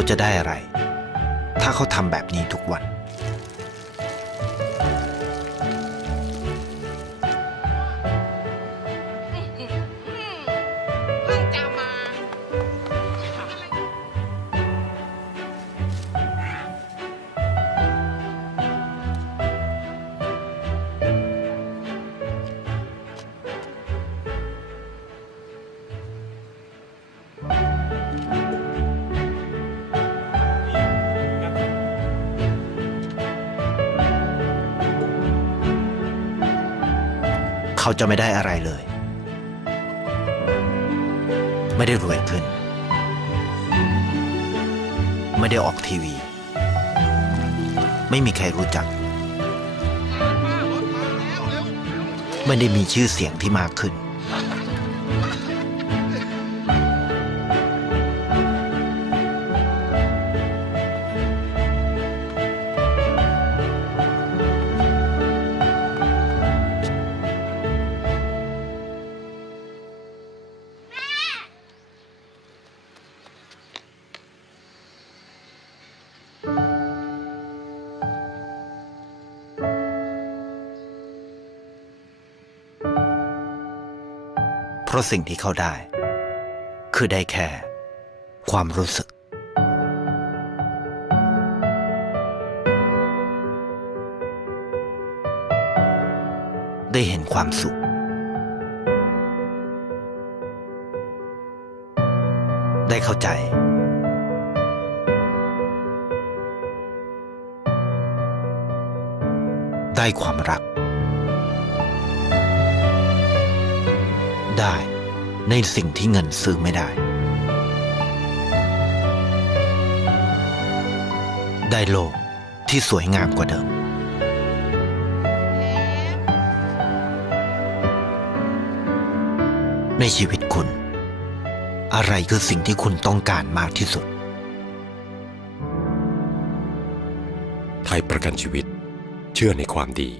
เขาจะได้อะไรถ้าเขาทำแบบนี้ทุกวันเพิ่งจะมา เขาจะไม่ได้อะไรเลย ไม่ได้รวยขึ้น ไม่ได้ออกทีวี ไม่มีใครรู้จัก ไม่ได้มีชื่อเสียงที่มากขึ้น เพราะสิ่งที่เขาได้ คือได้แค่ความรู้สึก ได้เห็นความสุข ได้เข้าใจ ได้ความรัก ได้ในสิ่งที่เงินซื้อไม่ได้ ได้โลกที่สวยงามกว่าเดิม ในชีวิตคุณ อะไรคือสิ่งที่คุณต้องการมากที่สุด ไทยประกันชีวิตเชื่อในความดี